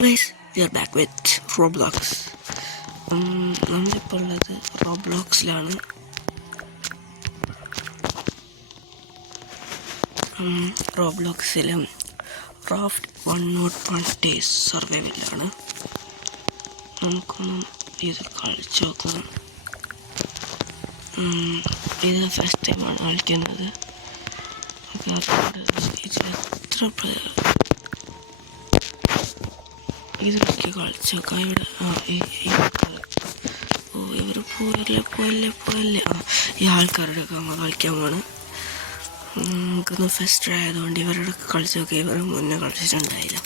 Guys, we are back with Roblox. നമ്മളിപ്പോൾ ഉള്ളത് റോബ്ലോക്സിലാണ്. റോബ്ലോക്സിലും raft 101 days സർവൈവലാണ്. നമുക്കൊന്നും ഇത് കളിച്ചു നോക്കാം. ഇത് ഫസ്റ്റ് ടൈമാണ് കളിക്കുന്നത്. ഇതിലെത്ര ഇതിലൊക്കെ കളിച്ചു നോക്കാം. ഇവിടെ ഇവർ പോയല്ലേ ഈ ആൾക്കാരുടെ ഒക്കെ നമ്മൾ കളിക്കാൻ പോണ്. നമുക്കൊന്ന് ഫസ്റ്റ് ആയതുകൊണ്ട് ഇവരുടെ കളിച്ചു നോക്കാം. ഇവർ മുന്നേ കളിച്ചിട്ടുണ്ടായില്ല.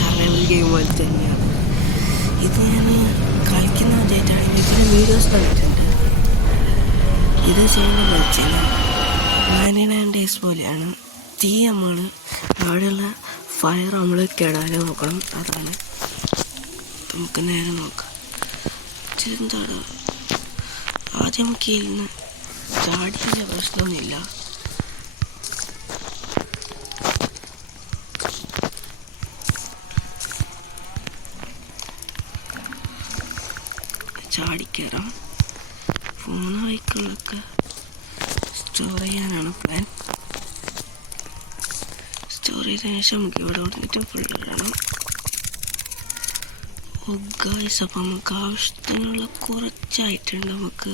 സർവൈവൽ ഗെയിം പോലെ തന്നെയാണ് ഇത്. ഞാൻ കളിക്കുന്ന ആദ്യമായിട്ടാണ്. ഇതിന് വീഡിയോസ് കണ്ടിട്ടുണ്ട്. ഇത് ചെയ്യുന്ന കളിച്ചില്ല. 99 ഡേയ്സ് പോലെയാണ്. തീയമാണ്. അവിടെയുള്ള ഫയർ നമ്മൾ കെടാതെ നോക്കണം. അതാണ് നമുക്ക് നേരെ നോക്കാം. എന്താണ് ആദ്യം നമുക്ക് ഇരുന്ന് ചാടിയ പ്രശ്നമൊന്നുമില്ല. ചാടിക്കയറാം. ഫോൺ വൈക്കിളൊക്കെ സ്റ്റോർ ചെയ്യാനാണ് പ്ലാൻ. സ്റ്റോർ ചെയ്തതിനു ശേഷം നമുക്ക് ഇവിടെ വന്നിട്ട് ഫുള്ളിടണം. ഗായ്സ്, അപ്പം നമുക്ക് ആവശ്യത്തിനുള്ള കുറച്ചായിട്ടുണ്ട്. നമുക്ക്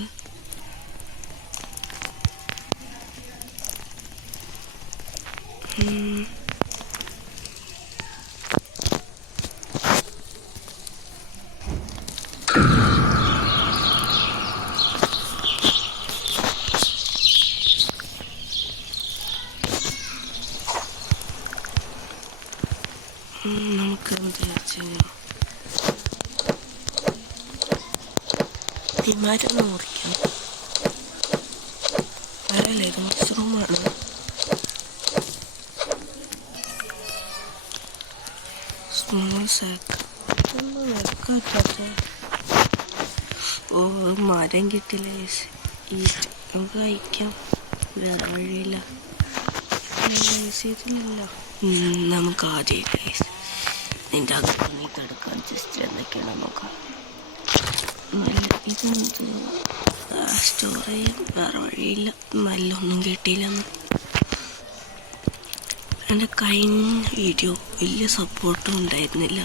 മരം മുറിക്കാം. മരല്ലേ, ഇത് മഷ്റൂമാണ്. സ്മോൾ സാക്ക് ഒന്നും വെക്കാത്ത. മരം കിട്ടില്ല. ഈസ്റ്റ് നമുക്ക് കഴിക്കാം. വേറെ വഴിയില്ല. നമുക്ക് ആദ്യം നിന്റെ അകത്ത് നീ കിടക്കാൻ ജസ്റ്റ് എന്തൊക്കെയാണ് നോക്കാം. ഇതെന്ത് സ്റ്റോർ ചെയ്യാൻ വേറെ വഴിയില്ല. നല്ലൊന്നും കിട്ടിയില്ലെന്ന്. എൻ്റെ കഴിഞ്ഞ വീഡിയോ വലിയ സപ്പോർട്ടും ഉണ്ടായിരുന്നില്ല.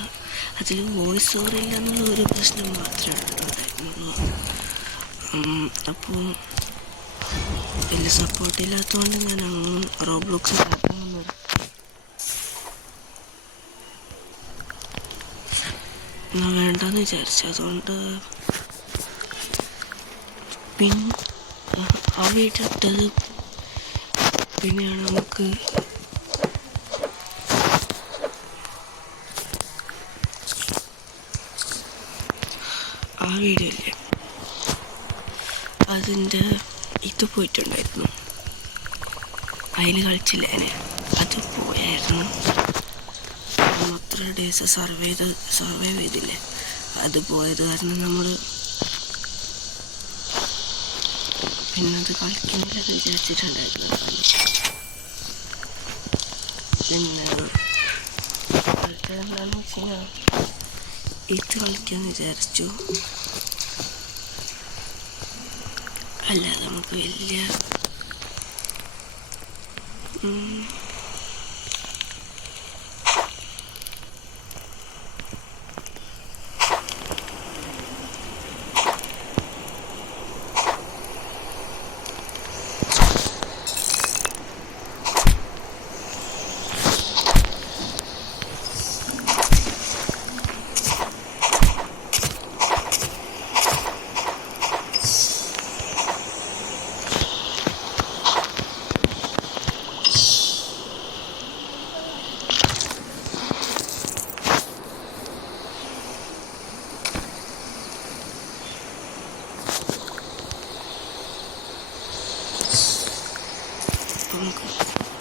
അതിൽ വോയിസ് ഓവർ ഇല്ല എന്നുള്ള ഒരു പ്രശ്നം മാത്രമേ ഉണ്ടായിരുന്നുള്ളൂ. അപ്പോൾ വലിയ സപ്പോർട്ടില്ലാത്തതുകൊണ്ട് ഞാൻ അങ്ങനെ റോബ്ലോക്സ് വേണ്ടെന്ന് വിചാരിച്ചു. അതുകൊണ്ട് പിന്നെ ആ വീട്ടിട്ടത് പിന്നെയാണ് നമുക്ക് ആ വീഡിയോ ഇല്ലേ, അതിൻ്റെ ഇത് പോയിട്ടുണ്ടായിരുന്നു. അതിൽ കളിച്ചില്ല. അത് പോയായിരുന്നു. അത്ര ഡേയ്സ് സർവൈവ് ചെയ്തില്ലേ, അത് പോയത് കാരണം നമ്മൾ പിന്നത് കളിക്കുന്നില്ലെന്ന് വിചാരിച്ചിട്ടുണ്ടായിരുന്നു. പിന്നെ കളിക്കാനെന്താണെന്ന് വെച്ച് കഴിഞ്ഞാൽ ഇത് കളിക്കാമെന്ന് വിചാരിച്ചു. അല്ലാതെ നമുക്ക് വലിയ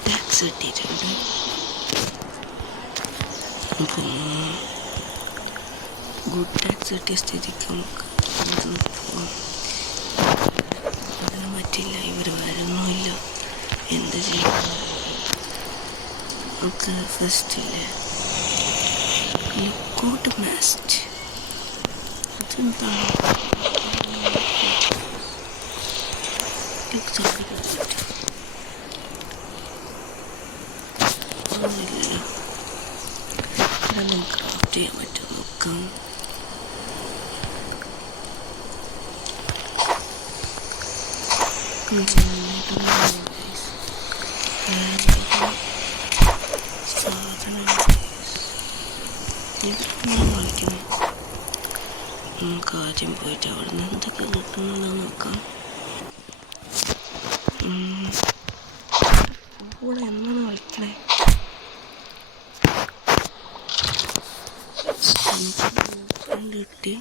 ടാക്സ് കിട്ടിയിട്ടുണ്ട്. അപ്പം ഗുഡ് ടാക്സ് കിട്ടിയ സ്ഥിതിക്ക് നമുക്ക് പോകാം. അതിന് പറ്റില്ല, ഇവർ വരുന്നുമില്ല. എന്ത് ചെയ്യും? അത് ഫസ്റ്റില്ലേ ലുക്കൗട്ട് മാസ്റ്റ്, അതെന്താണ്? ഒന്നുമില്ലല്ലോ. അതൊന്നും ക്രാഫ്റ്റ് ചെയ്യാൻ പറ്റും, നോക്കാം. നമുക്ക് ആദ്യം പോയിട്ട് അവിടെ നിന്ന് എന്തൊക്കെ കിട്ടുന്നുണ്ടോ നോക്കാം. കൂടെ എന്നാണ് കളിക്കണേ? കിട്ടി.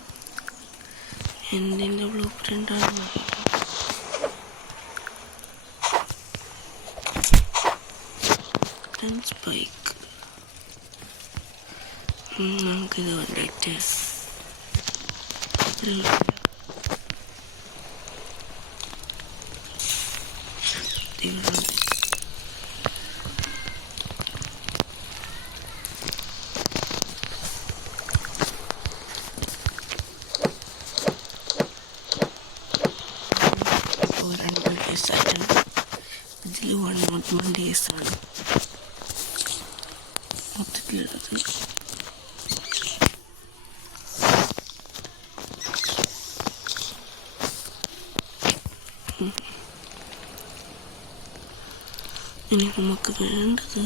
എന്തിൻ്റെ ബ്ലൂ പ്രിൻ്റാണ്? സ്പൈക്ക്. നമുക്കിത് കണ്ടിട്ട് ഇതിൽ 1 ഡേയ്സാണ് മൊത്തത്തിലുള്ളത്. ഇനി നമുക്ക് വേണ്ടത്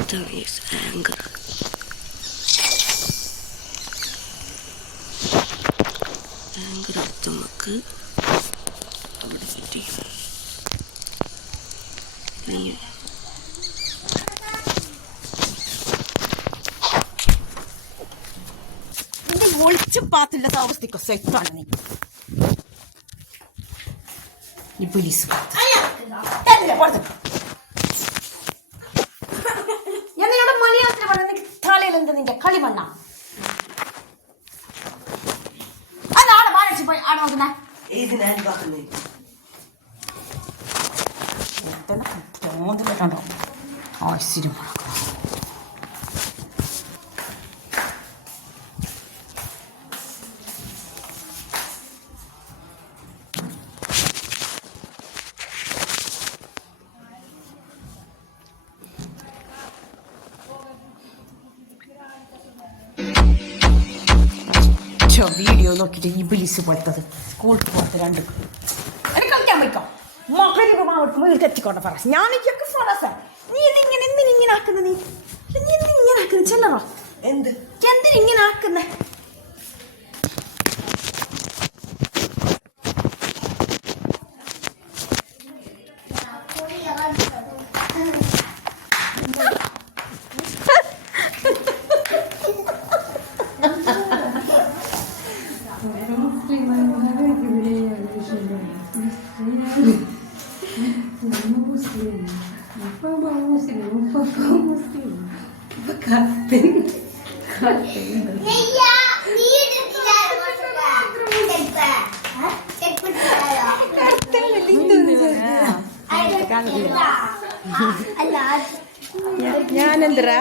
ഇതാണ്, ആങ്കർ. ആങ്കർ എടുത്ത് നമുക്ക് അവിടെ കിട്ടി. ഒളിച്ചു പാത്തില്ലാത്ത അവസ്ഥയ്ക്ക് സെറ്റാണ് നീ. പോലീസ് എന്നോട് മലയാളത്തിൽ പറഞ്ഞ തലയിൽ എന്ത് നിന്റെ കളിമണ്ണ? അതാണ് വാഴച്ചു പോയി ആടെ നോക്കുന്നേ. തോന്നിട്ടുണ്ടോ ആശ്ചര്യം. വീഡിയോ നോക്കിയിട്ട് ഈ ബിലിസ് പോലത്തത് സ്കൂളിൽ പോലത്തെ രണ്ട് എനിക്ക് കളിക്കാൻ പോയിക്കോ. മകളിൽ വീട്ടിൽ എത്തിക്കോട്ടെ ഫറസ്. ഞാൻ ഇതൊക്കെ ഫറസ്. നീ എന്തിങ്ങനെ എന്തിനിങ്ങനെ ആക്കുന്ന? നീ എന്തിനിങ്ങനെ ആക്കുന്ന? ചെല്ലറോ എന്തിനിങ്ങനെ ആക്കുന്നേ? ഞാനെന്തരാ